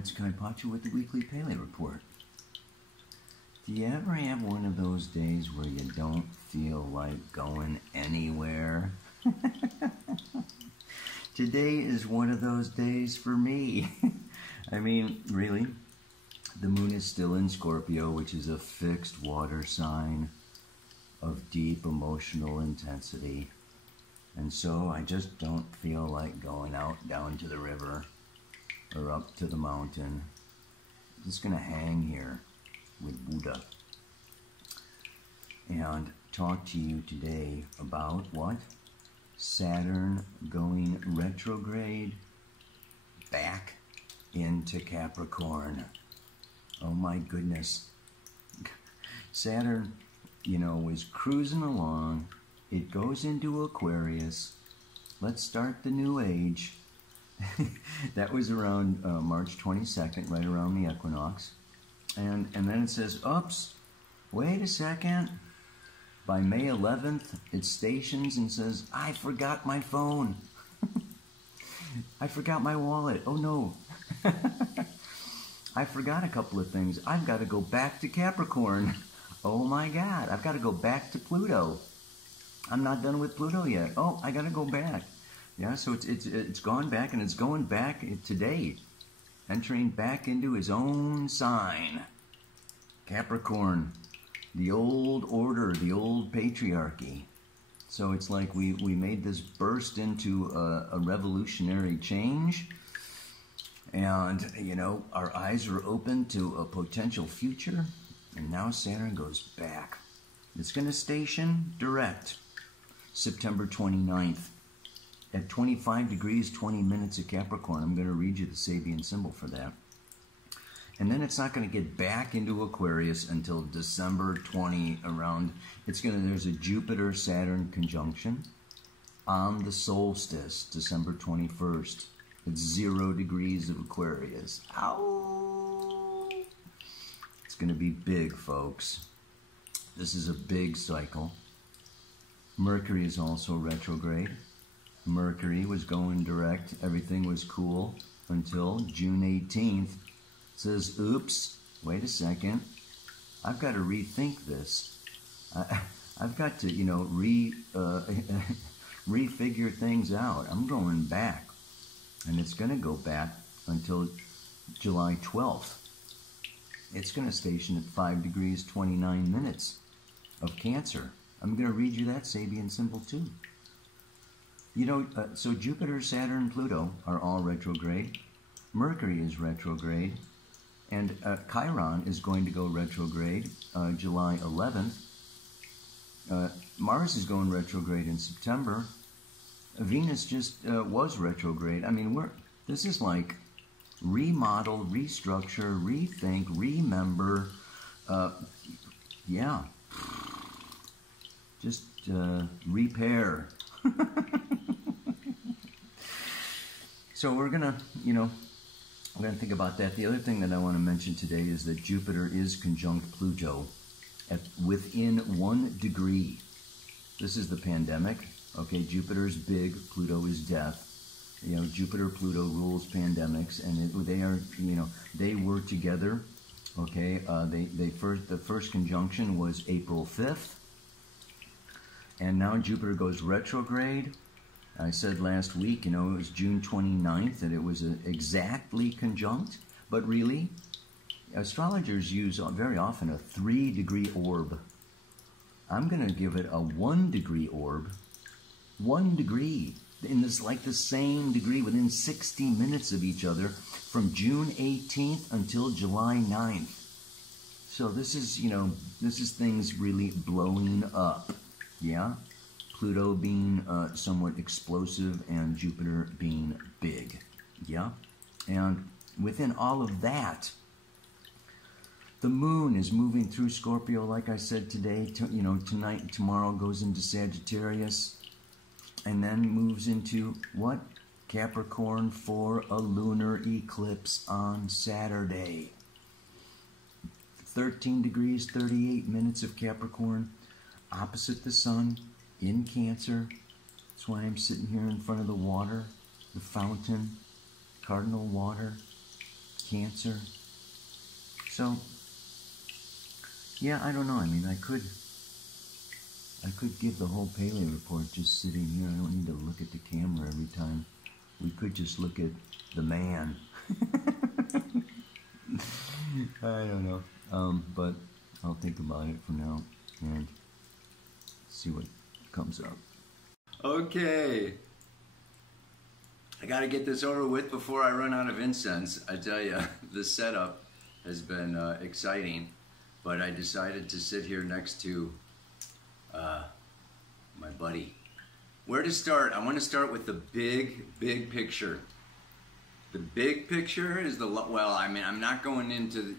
it's Kaipachu with the Weekly Paleo Report. Do you ever have one of those days where you don't feel like going anywhere? Today is one of those days for me. I mean, really, the moon is still in Scorpio, which is a fixed water sign of deep emotional intensity. And so I just don't feel like going out down to the river or up to the mountain. I'm just going to hang here with Buddha and talk to you today about what? Saturn going retrograde back into Capricorn. Oh my goodness. Saturn, was cruising along. It goes into Aquarius. Let's start the new age. That was around March 22nd, right around the equinox. And then it says, oops, wait a second. By May 11th, it stations and says, I forgot my phone. I forgot my wallet. Oh no. I forgot a couple of things. I've got to go back to Capricorn. Oh my God, I've got to go back to Pluto. I'm not done with Pluto yet. Oh, I got to go back. Yeah, so it's gone back, and it's going back today, entering back into his own sign. Capricorn, the old order, the old patriarchy. So it's like we made this burst into a revolutionary change, and, our eyes are open to a potential future, and now Saturn goes back. It's going to station direct September 29th. At 25 degrees, 20 minutes of Capricorn. I'm going to read you the Sabian symbol for that. And then it's not going to get back into Aquarius until December 20 around. There's a Jupiter-Saturn conjunction on the solstice, December 21st. It's 0 degrees of Aquarius. Ow! It's going to be big, folks. This is a big cycle. Mercury is also retrograde. Mercury was going direct. Everything was cool until June 18th. It says, oops, wait a second. I've got to rethink this. I've got to, refigure things out. I'm going back. And it's going to go back until July 12th. It's going to station at 5 degrees, 29 minutes of Cancer. I'm going to read you that Sabian symbol too. So Jupiter, Saturn, Pluto are all retrograde. Mercury is retrograde. And Chiron is going to go retrograde July 11th. Mars is going retrograde in September. Venus just was retrograde. I mean, this is like remodel, restructure, rethink, remember. Yeah. Just repair. So we're gonna think about that. The other thing that I want to mention today is that Jupiter is conjunct Pluto within 1 degree. This is the pandemic. Okay, Jupiter's big, Pluto is death. Jupiter, Pluto rules pandemics, and they were together. Okay, the first conjunction was April 5th, and now Jupiter goes retrograde. I said last week, it was June 29th that it was exactly conjunct, but really, astrologers use very often a 3-degree orb. I'm going to give it a 1-degree orb. 1 degree in this, like the same degree within 60 minutes of each other from June 18th until July 9th. So this is things really blowing up. Yeah? Pluto being somewhat explosive and Jupiter being big. Yeah? And within all of that, the moon is moving through Scorpio, like I said today. Tonight, tomorrow goes into Sagittarius, and then moves into what? Capricorn for a lunar eclipse on Saturday. 13 degrees, 38 minutes of Capricorn, opposite the sun, in Cancer. That's why I'm sitting here in front of the water, the fountain, cardinal water. Cancer. So, yeah, I don't know. I mean, I could give the whole paleo report just sitting here. I don't need to look at the camera every time. We could just look at the man. I don't know. But I'll think about it for now and see what comes up. Okay. I got to get this over with before I run out of incense. I tell you, the setup has been exciting, but I decided to sit here next to my buddy. Where to start? I want to start with the big picture. The big picture is well, I mean, I'm not going into,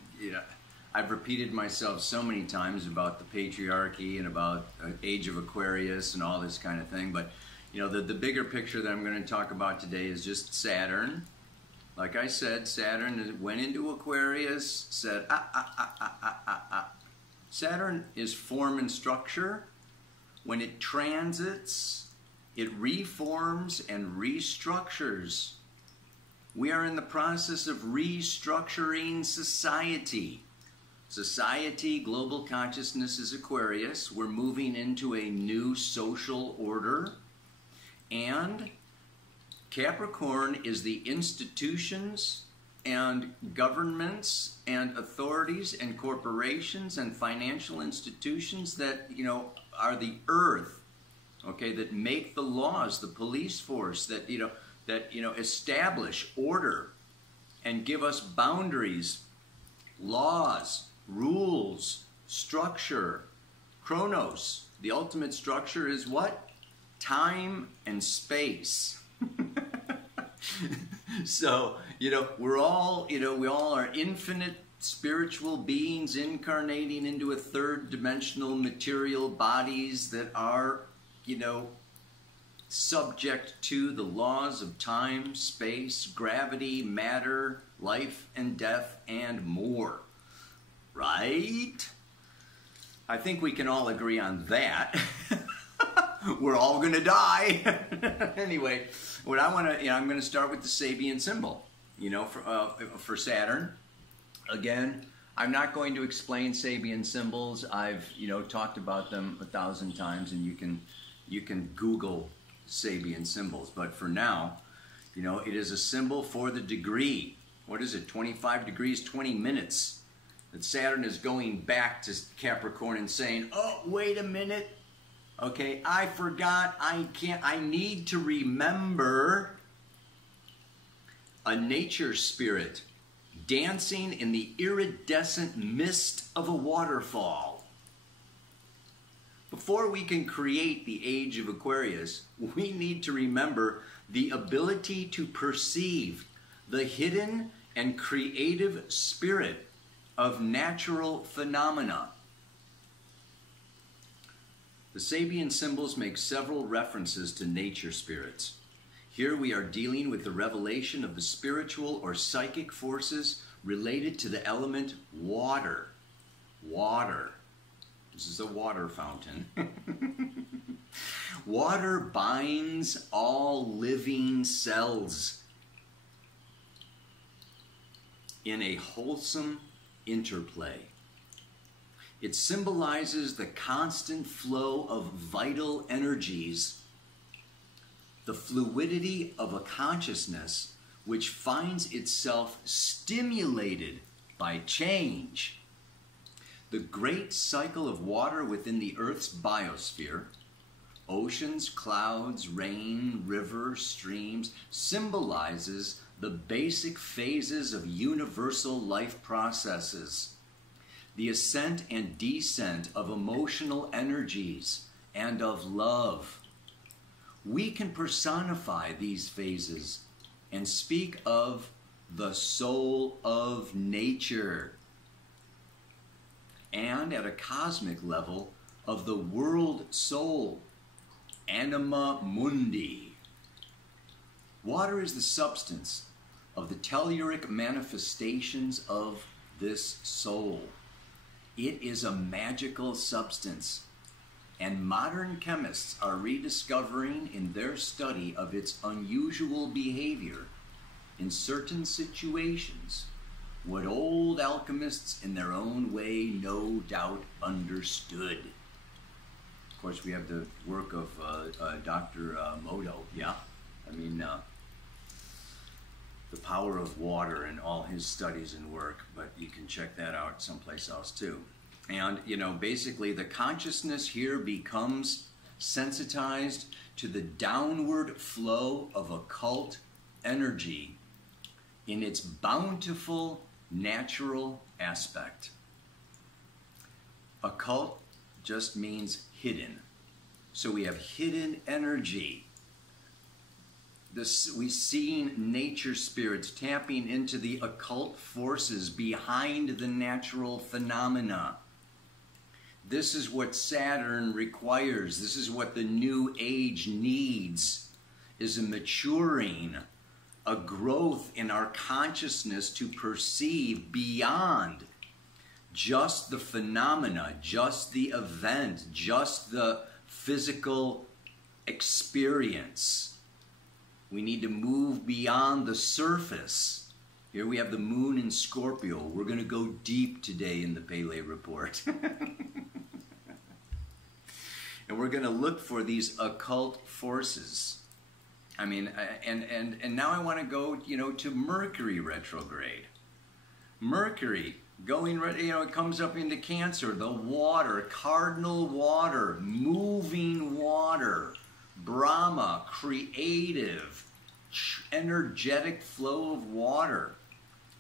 I've repeated myself so many times about the patriarchy and about age of Aquarius and all this kind of thing, but the bigger picture that I'm going to talk about today is just Saturn. Like I said, Saturn went into Aquarius, said, Saturn is form and structure. When it transits, it reforms and restructures. We are in the process of restructuring society. Society, global consciousness is Aquarius. We're moving into a new social order. And Capricorn is the institutions and governments and authorities and corporations and financial institutions that, are the earth, okay, that make the laws, the police force, that, establish order and give us boundaries, laws, rules, structure. Chronos, the ultimate structure is what? Time and space. So, we're all, we all are infinite spiritual beings incarnating into a third dimensional material bodies that are, subject to the laws of time, space, gravity, matter, life and death, and more. Right? I think we can all agree on that. We're all going to die. Anyway, what I want to, I'm going to start with the Sabian symbol, for Saturn. Again, I'm not going to explain Sabian symbols. I've, talked about them 1,000 times, and you can Google Sabian symbols. But for now, it is a symbol for the degree. What is it? 25 degrees, 20 minutes. That Saturn is going back to Capricorn and saying, oh, wait a minute. Okay, I forgot, I need to remember a nature spirit dancing in the iridescent mist of a waterfall. Before we can create the age of Aquarius, we need to remember the ability to perceive the hidden and creative spirit of natural phenomena. The Sabian symbols make several references to nature spirits. Here we are dealing with the revelation of the spiritual or psychic forces related to the element water. Water. This is a water fountain. Water binds all living cells in a wholesome interplay. It symbolizes the constant flow of vital energies, the fluidity of a consciousness which finds itself stimulated by change. The great cycle of water within the Earth's biosphere, oceans, clouds, rain, rivers, streams, symbolizes the basic phases of universal life processes. The ascent and descent of emotional energies and of love. We can personify these phases and speak of the soul of nature, and at a cosmic level of the world soul, anima mundi. Water is the substance of the telluric manifestations of this soul. It is a magical substance, and modern chemists are rediscovering in their study of its unusual behavior in certain situations what old alchemists in their own way no doubt understood. Of course, we have the work of Dr. Modo, yeah? I mean, the power of water and all his studies and work, but you can check that out someplace else too. And, you know, basically the consciousness here becomes sensitized to the downward flow of occult energy in its bountiful natural aspect. Occult just means hidden. So we have hidden energy. We've seen nature spirits tapping into the occult forces behind the natural phenomena. This is what Saturn requires. This is what the new age needs, is a maturing, a growth in our consciousness to perceive beyond just the phenomena, just the event, just the physical experience. We need to move beyond the surface. Here we have the moon in Scorpio. We're going to go deep today in the Pele report. And we're going to look for these occult forces. I mean, and now I want to go, you know, to Mercury retrograde. Mercury going, you know, it comes up into Cancer, the water, cardinal water, moving water, Brahma, creative, energetic flow of water,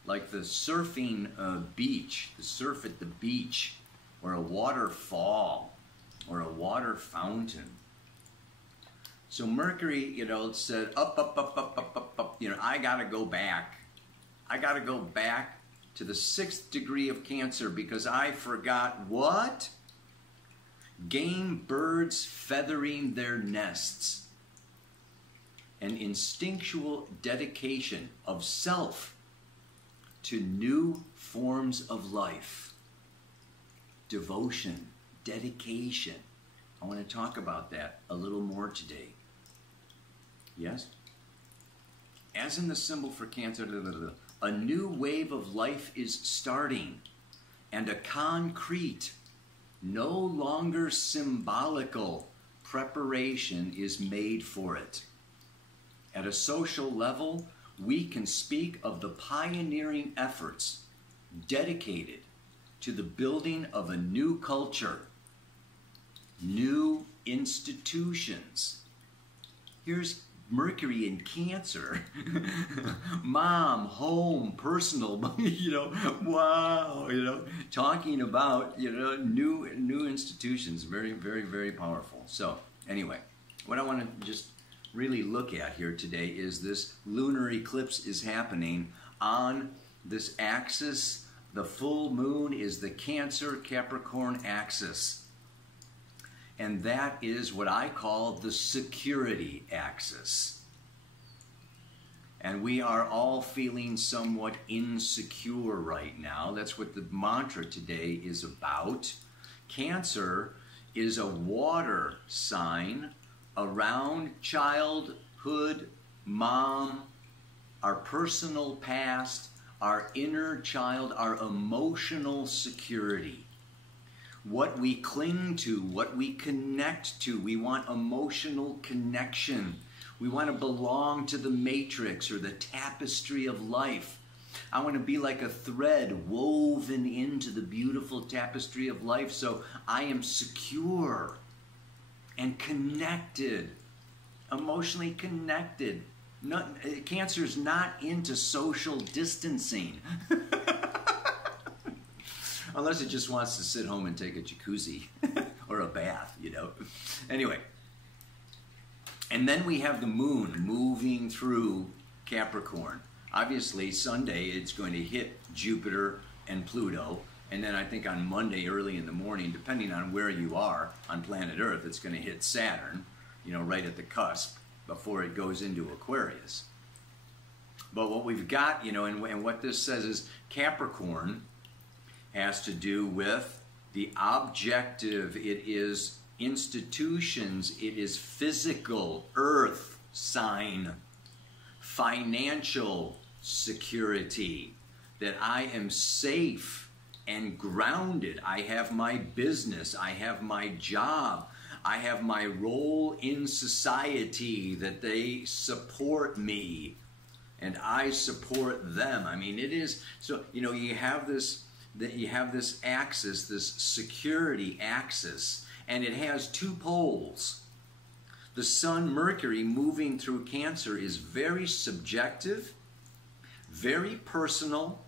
like the surfing beach, the surf at the beach, or a waterfall, or a water fountain. So Mercury, you know, said up, you know, I gotta go back. I gotta go back to the 6th degree of Cancer because I forgot what? Game birds feathering their nests. An instinctual dedication of self to new forms of life. Devotion, dedication. I want to talk about that a little more today. Yes? As in the symbol for Cancer, a new wave of life is starting, and a concrete, no longer symbolical preparation is made for it. At a social level, we can speak of the pioneering efforts dedicated to the building of a new culture, new institutions. Here's Mercury in Cancer. Mom, home, personal, you know, wow, you know, talking about, you know, new institutions. Very, very, very powerful. So anyway, what I want to just really look at here today is this lunar eclipse is happening on this axis. The full moon is the Cancer-Capricorn axis. And that is what I call the security axis. And we are all feeling somewhat insecure right now. That's what the mantra today is about. Cancer is a water sign around childhood, mom, our personal past, our inner child, our emotional security. What we cling to, what we connect to. We want emotional connection. We want to belong to the matrix or the tapestry of life. I want to be like a thread woven into the beautiful tapestry of life, so I am secure and connected, emotionally connected. Cancer's not into social distancing. Unless it just wants to sit home and take a jacuzzi or a bath, you know. Anyway. And then we have the moon moving through Capricorn. Obviously, Sunday it's going to hit Jupiter and Pluto. And then I think on Monday, early in the morning, depending on where you are on planet Earth, it's going to hit Saturn, you know, right at the cusp before it goes into Aquarius. But what we've got, you know, and what this says is Capricorn has to do with the objective. It is institutions. It is physical, earth sign, financial security, that I am safe and grounded. I have my business, I have my job, I have my role in society, that they support me and I support them. I mean, it is, so, you know, you have this axis, this security axis, and it has two poles. The Sun, Mercury, moving through Cancer is very subjective, very personal.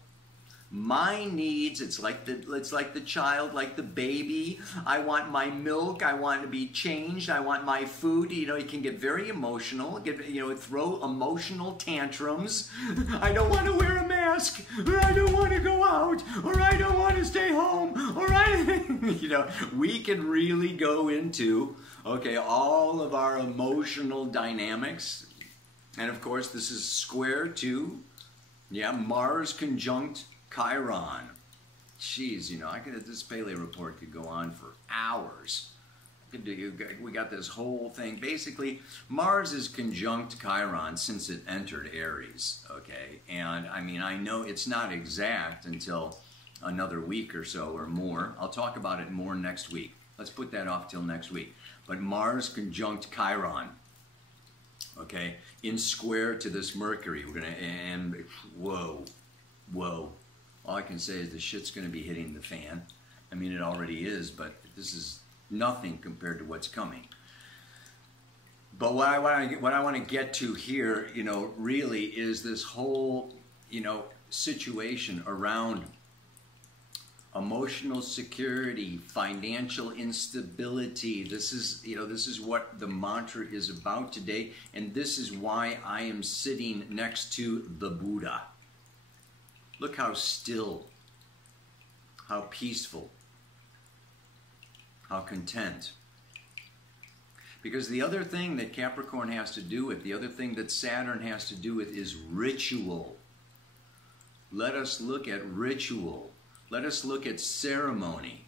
My needs, it's like the child, like the baby. I want my milk, I want to be changed, I want my food. You know, you can get very emotional, throw emotional tantrums. I don't want to wear a mask, or I don't want to go out, or I don't want to stay home, or you know, we can really go into, okay, all of our emotional dynamics. And of course, this is square to, yeah, Mars conjunct Chiron. Jeez, you know, this Paleo report could go on for hours. We got this whole thing. Basically, Mars is conjunct Chiron since it entered Aries, okay? And I mean, I know it's not exact until another week or so or more. I'll talk about it more next week. Let's put that off till next week. But Mars conjunct Chiron, okay, in square to this Mercury. We're gonna, and whoa, whoa. All I can say is the shit's going to be hitting the fan. I mean, it already is, but this is nothing compared to what's coming. But what I want to get to here, you know, really is this whole, you know, situation around emotional security, financial instability. This is, you know, this is what the mantra is about today, and this is why I am sitting next to the Buddha. Look how still, how peaceful, how content. Because the other thing that Capricorn has to do with, the other thing that Saturn has to do with is ritual. Let us look at ritual. Let us look at ceremony.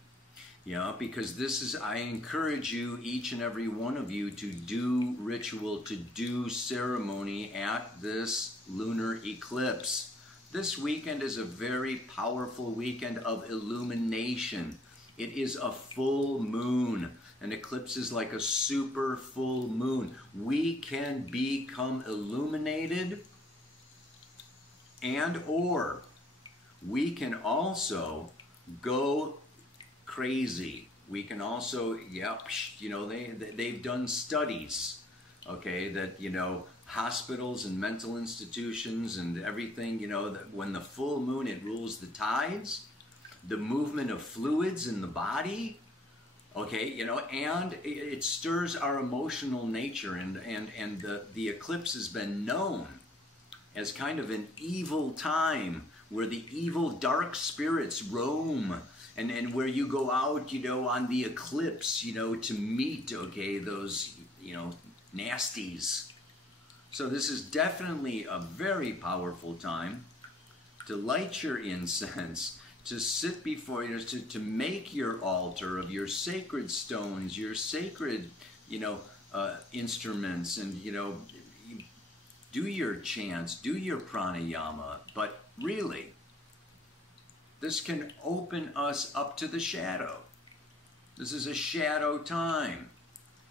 You know, because this is, I encourage you, each and every one of you, to do ritual, to do ceremony at this lunar eclipse. This weekend is a very powerful weekend of illumination. It is a full moon. An eclipse is like a super full moon. We can become illuminated, and or we can also go crazy. We can also, yep, you know, they've done studies, okay, that, you know, hospitals and mental institutions and everything, you know, that when the full moon, it rules the tides, the movement of fluids in the body, okay, you know, and it stirs our emotional nature, and the eclipse has been known as kind of an evil time where the evil dark spirits roam, and where you go out, you know, on the eclipse, you know, to meet, okay, those, you know, nasties. So this is definitely a very powerful time to light your incense, to sit before you, to make your altar of your sacred stones, your sacred, you know, instruments, and, you know, do your chants, do your pranayama. But really, this can open us up to the shadow. This is a shadow time.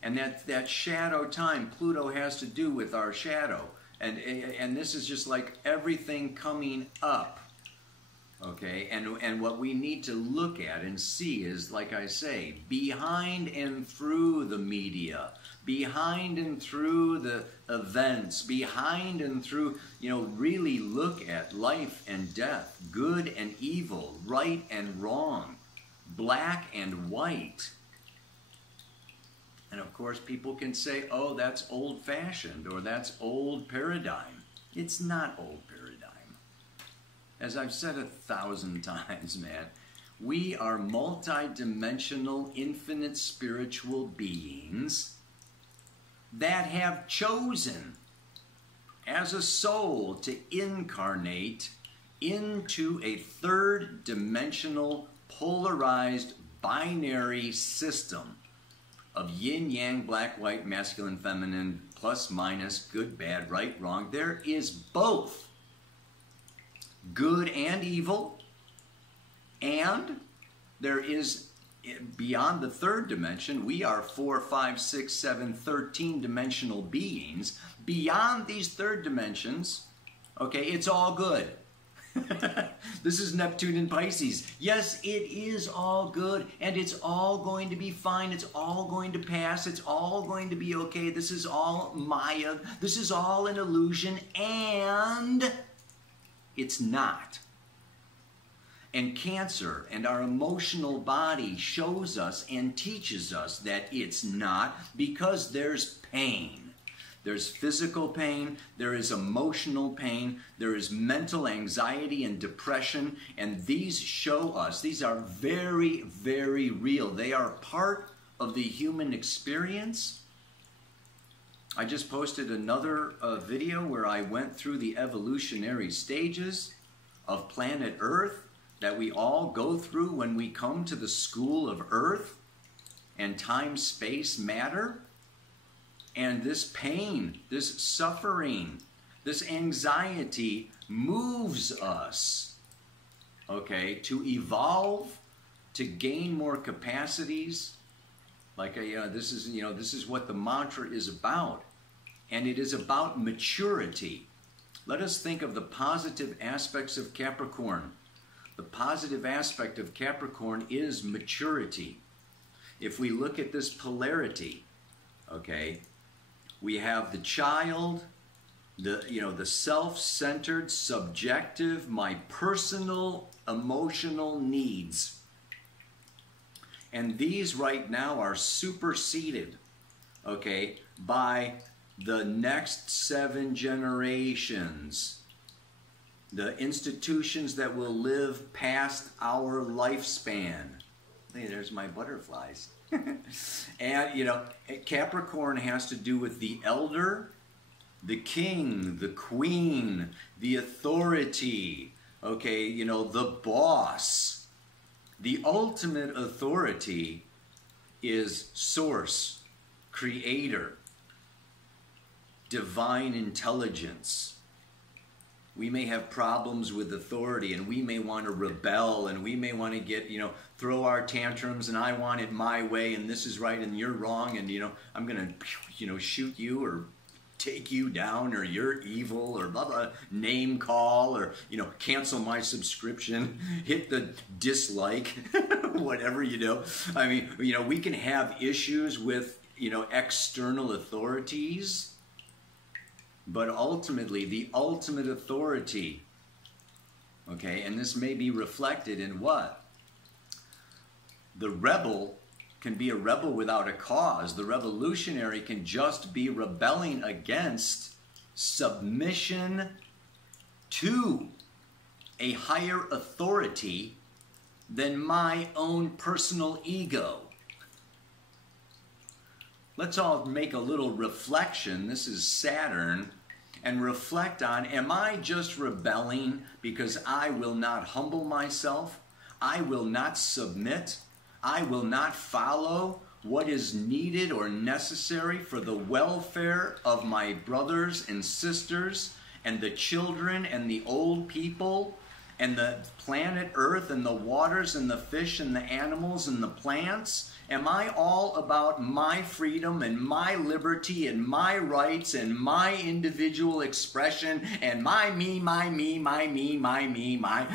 And that shadow time, Pluto has to do with our shadow. And this is just like everything coming up. Okay, and what we need to look at and see is, like I say, behind and through the media, behind and through the events, behind and through, you know, really look at life and death, good and evil, right and wrong, black and white. And of course, people can say, oh, that's old-fashioned, or that's old paradigm. It's not old paradigm. As I've said 1,000 times, man, we are multi-dimensional, infinite spiritual beings that have chosen as a soul to incarnate into a third-dimensional, polarized, binary system of yin-yang, black-white, masculine, feminine, plus, minus, good, bad, right, wrong. There is both. good and evil, and there is, beyond the third dimension, we are 4, 5, 6, 7, 13 dimensional beings. Beyond these third dimensions, okay, it's all good. This is Neptune and Pisces. Yes, it is all good, and it's all going to be fine. It's all going to pass. It's all going to be okay. This is all Maya. This is all an illusion, and it's not. And Cancer and our emotional body shows us and teaches us that it's not, because there's pain. There's physical pain, there is emotional pain, there is mental anxiety and depression, and these show us, these are very, very real. They are part of the human experience. I just posted another video where I went through the evolutionary stages of planet Earth that we all go through when we come to the school of Earth and time, space, matter. And this pain, this suffering, this anxiety moves us, okay, to evolve, to gain more capacities. Like this is what the mantra is about, and it is about maturity. Let us think of the positive aspects of Capricorn. The positive aspect of Capricorn is maturity. If we look at this polarity, okay, we have the child, the self-centered, subjective, my personal emotional needs. And these right now are superseded, okay, by the next 7 generations. The institutions that will live past our lifespan. Hey, there's my butterflies. And, Capricorn has to do with the elder, the king, the queen, the authority, okay, the boss. The ultimate authority is source, creator, divine intelligence. We may have problems with authority, and we may want to rebel, and we may want to get, throw our tantrums, and I want it my way, and this is right, and you're wrong, and, I'm going to, shoot you or take you down, or you're evil, or blah, blah, name call, or, cancel my subscription, hit the dislike, whatever, I mean, we can have issues with, external authorities. But ultimately, the ultimate authority, okay, and this may be reflected in what? The rebel can be a rebel without a cause. The revolutionary can just be rebelling against submission to a higher authority than my own personal ego. Let's all make a little reflection. This is Saturn. And reflect on, am I just rebelling because I will not humble myself? I will not submit? I will not follow what is needed or necessary for the welfare of my brothers and sisters and the children and the old people and the planet Earth and the waters and the fish and the animals and the plants? Am I all about my freedom and my liberty and my rights and my individual expression and my me, my me, my me, my me, my,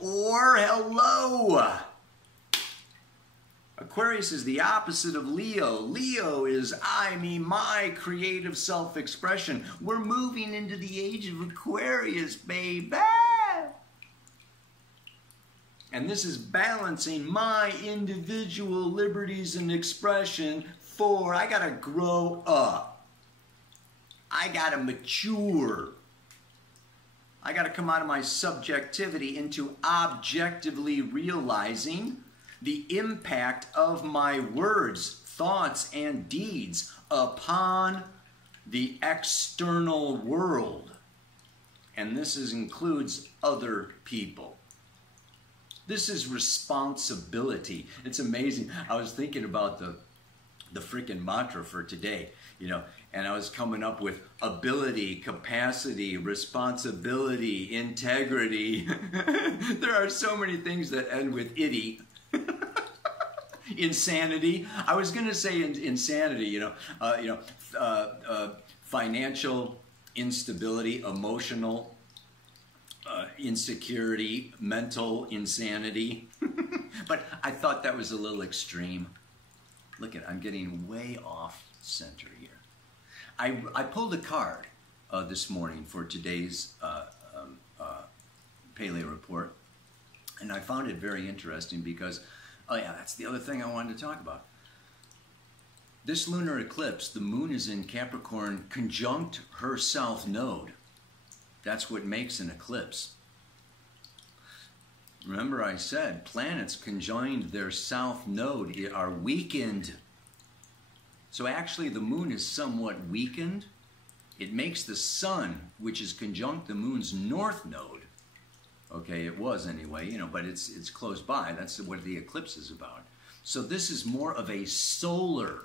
Or hello! Aquarius is the opposite of Leo. Leo is I, me, my creative self-expression. We're moving into the age of Aquarius, baby! And this is balancing my individual liberties and expression for I gotta grow up. I gotta mature. I gotta come out of my subjectivity into objectively realizing the impact of my words, thoughts, and deeds upon the external world. And this includes other people. This is responsibility. It's amazing. I was thinking about the freaking mantra for today, you know, and I was coming up with ability, capacity, responsibility, integrity. There are so many things that end with itty. Insanity. I was going to say insanity, financial instability, emotional insecurity, mental insanity. But I thought that was a little extreme. Look at, I'm getting way off center here. I pulled a card this morning for today's Paleo report, and I found it very interesting because, oh yeah, that's the other thing I wanted to talk about. This lunar eclipse, the moon is in Capricorn conjunct her south node. That's what makes an eclipse. Remember I said planets conjoined their south node are weakened. So actually the moon is somewhat weakened. It makes the sun, which is conjunct the moon's north node. Okay, it was anyway, you know, but it's close by. That's what the eclipse is about. So this is more of a solar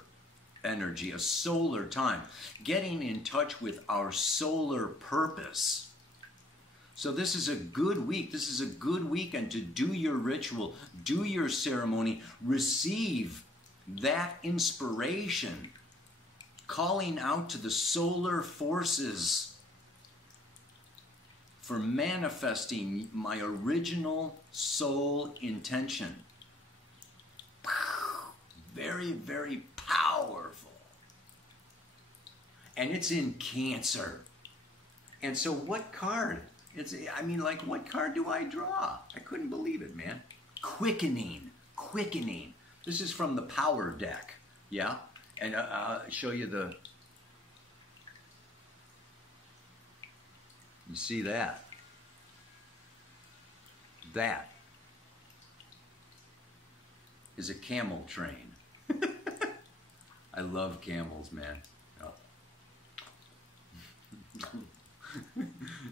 energy, a solar time, getting in touch with our solar purpose. So this is a good week. This is a good weekend to do your ritual, do your ceremony, receive that inspiration, calling out to the solar forces for manifesting my original soul intention. Very, very powerful. And it's in Cancer. And so what card? What card do I draw? I couldn't believe it, man. Quickening. Quickening. This is from the Power deck. Yeah? And I'll show you the... You see that? That is a camel train. I love camels, man. Oh.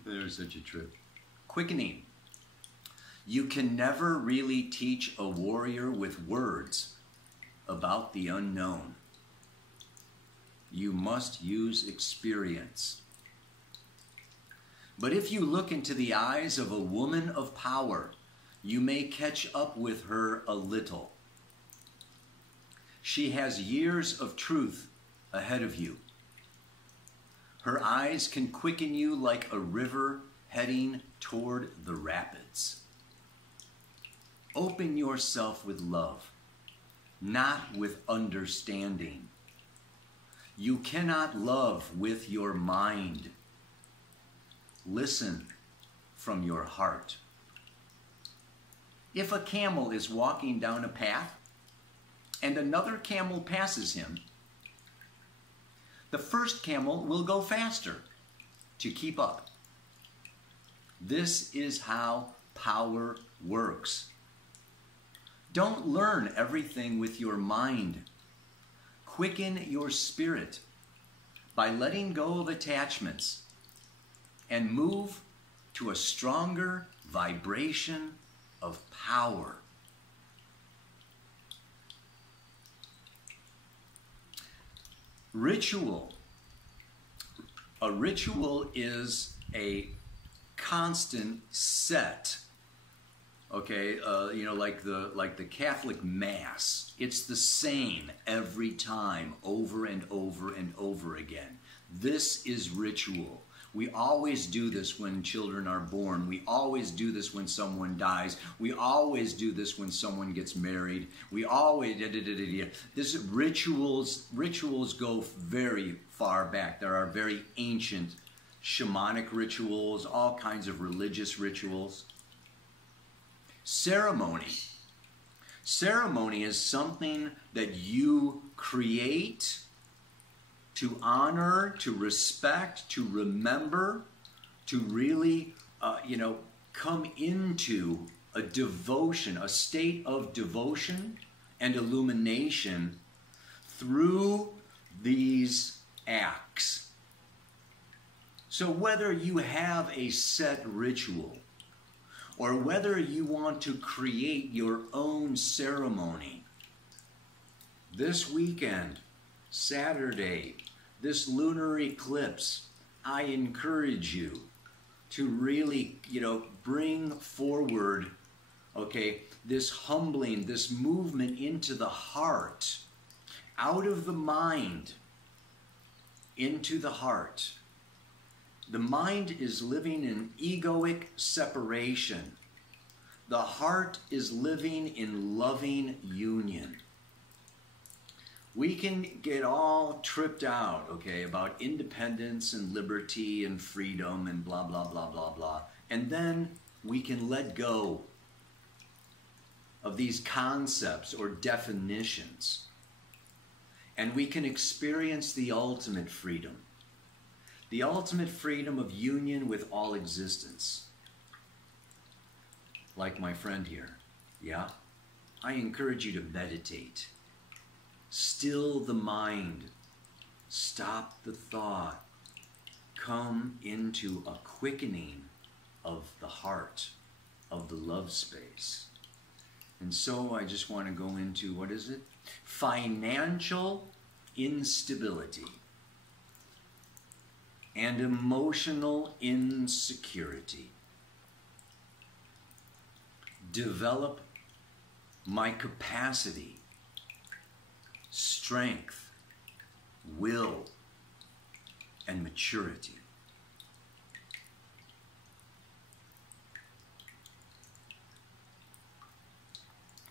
They're such a trip. Quickening. You can never really teach a warrior with words about the unknown. You must use experience. But if you look into the eyes of a woman of power, you may catch up with her a little. She has years of truth ahead of you. Her eyes can quicken you like a river heading toward the rapids. Open yourself with love, not with understanding. You cannot love with your mind. Listen from your heart. If a camel is walking down a path and another camel passes him, the first camel will go faster to keep up. This is how power works. Don't learn everything with your mind. Quicken your spirit by letting go of attachments and move to a stronger vibration of power. Ritual. A ritual is a constant set. Okay, like the Catholic Mass. It's the same every time, over and over and over again. This is ritual. We always do this when children are born. We always do this when someone dies. We always do this when someone gets married. We always This rituals go very far back. There are very ancient shamanic rituals, all kinds of religious rituals. Ceremony. Ceremony is something that you create to honor, to respect, to remember, to really, come into a devotion, a state of devotion and illumination through these acts. So whether you have a set ritual or whether you want to create your own ceremony, this weekend, Saturday, this lunar eclipse, I encourage you to really, bring forward, okay, this humbling, this movement into the heart, out of the mind, into the heart. The mind is living in egoic separation. The heart is living in loving union. We can get all tripped out, okay, about independence and liberty and freedom and blah, blah, blah, blah, blah. And then we can let go of these concepts or definitions. And we can experience the ultimate freedom. The ultimate freedom of union with all existence. Like my friend here, yeah? I encourage you to meditate. Still the mind. Stop the thought. Come into a quickening of the heart, of the love space. And so I just want to go into, what is it? Financial instability and emotional insecurity. Develop my capacity, strength, will, and maturity.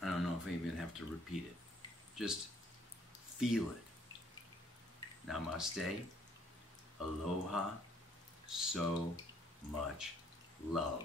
I don't know if I even have to repeat it. Just feel it. Namaste. Aloha. So much love.